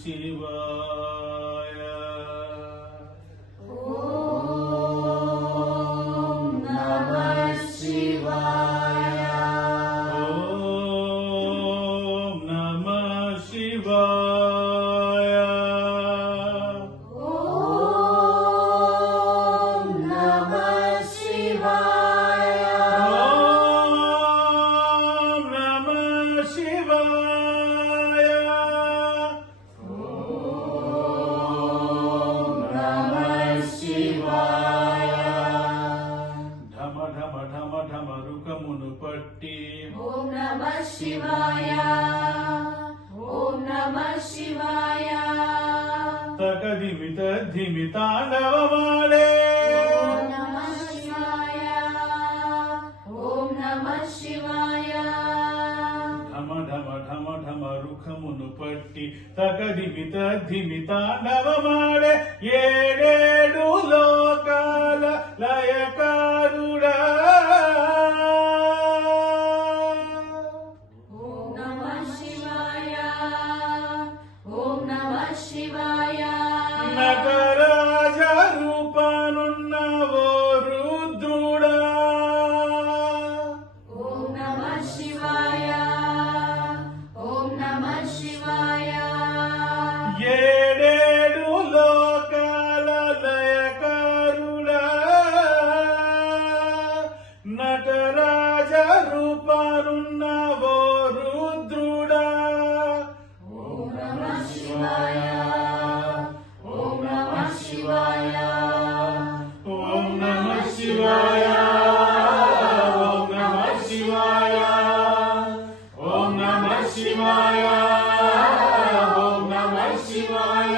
శివాయ. ఓం నమః శివాయ. ఓం నమః శివాయ. ఓం నమః శివాయ. ఓం నమః శివాయ. ఓం నమః శివాయ. ఢమ ఢమ ఢమ ఢమ రుకమును పట్టి ఓం నమః శివాయ. ఓం నమః శివాయ. తకదిమి తద్ధిమి తాండవమాడే. ఓం నమః శివాయ. ఓం నమః శివాయ. ఢమ ఢమ ఢమ ఢమ రుఖమును పట్టి తకదిమి తద్ధిమి తాండవమాడే. ఏడేడు లోకాల లయకారుడా. ఓం నమః శివాయ. ఓం నమః శివాయ. నటరాజ రూపానున్నవో రుద్రుడా. ఓం నమః శివాయ. ఓం నమః శివాయ. ఏడేడు లోకాల లయకారుడా. నటరాజ రూపానున్నవో రుద్రుడా. ఓం నమః శివాయ. ఓం నమః శివాయ. ఓం నమః శివాయ. ఓం నమః శివాయ. ఓం నమః శివాయ. ఓం నమః శివాయ.